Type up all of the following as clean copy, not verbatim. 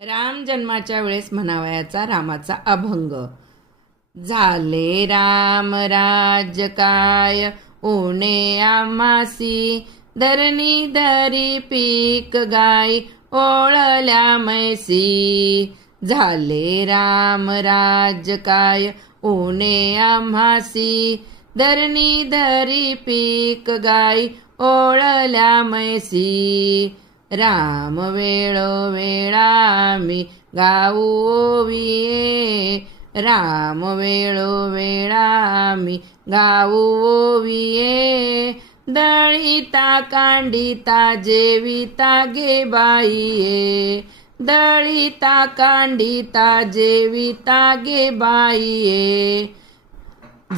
राम जन्माच्या वेळेस म्हणावयाचा रामाचा अभंग. झाले राम राज्य काय ऊणे आम्हासी, धरणी धरी पीक गाई ओळल्या मैसी. झाले राम राज्य काय ऊणे आम्हासी, धरणी धरी पीक गाई ओळल्या मैसी. राम वेळोवेळा मी गाऊ ओविये, राम वेळोवेळा मी गाऊ ओविये. दळीता कांडिता जेविता गे बाईये, दळीता कांडिता जेविता गे बाईये.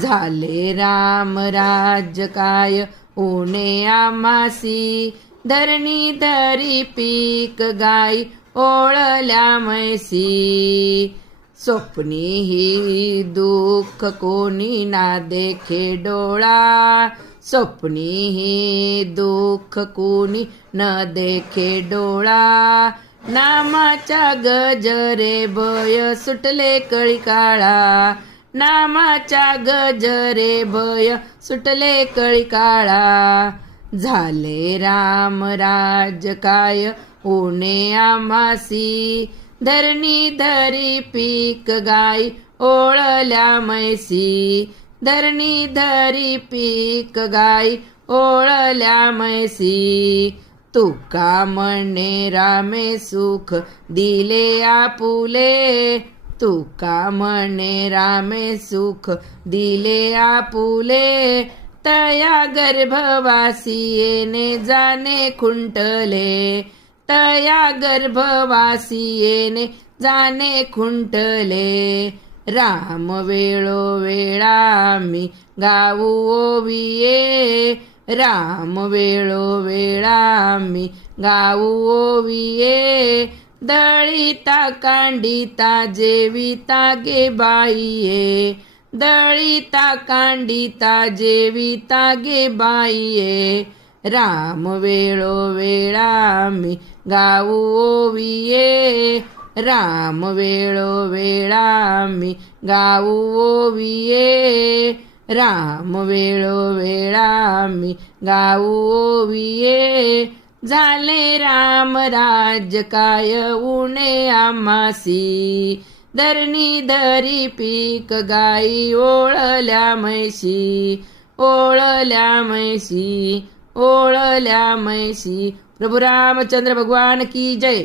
झाले राम राज्य काय ऊणे आम्हासी, धरणी धरी पीक गाई ओळल्या मैसी. स्वप्नी ही दुःख कोणी ना देखे डोळा, स्वप्नी ही दुःख कोणी न देखे डोळा. नामाच्या गजरे भय सुटले कळी काळा, नामाच्या गजरे भय सुटले कळी काळा. झाले राम राज्य काय ऊणे आम्हासी, धरणी धरी पीक गाई ओळल्या मैसी. धरणी धरी पीक गाई ओळल्या मैसी. तुका म्हणे रामे सुख दिले आपुले, तुका म्हणे रामे सुख दिले आपुले. तया गर्भवासियेने जाणे खुंटले, तया गर्भवासियेने जाणे खुंटले. राम वेळोवेळा मी गाऊ ओविये, राम वेळोवेळा मी गाऊ ओविये. दळीता कांडिता जेविता गे बाईये, दळीता कांडिता जेविता गे बाईये. राम वेळोवेळा मी गाऊ ओविये, राम वेळोवेळा मी गाऊ ओविये. राम वेळोवेळा मी गाऊ ओविये. झाले राम राज्य काय ऊणे आम्हासी, धरणी धरी पीक गाई ओळल्या मैसी. ओळल्या मैसी, ओळल्या मैसी. प्रभु रामचंद्र भगवान की जय.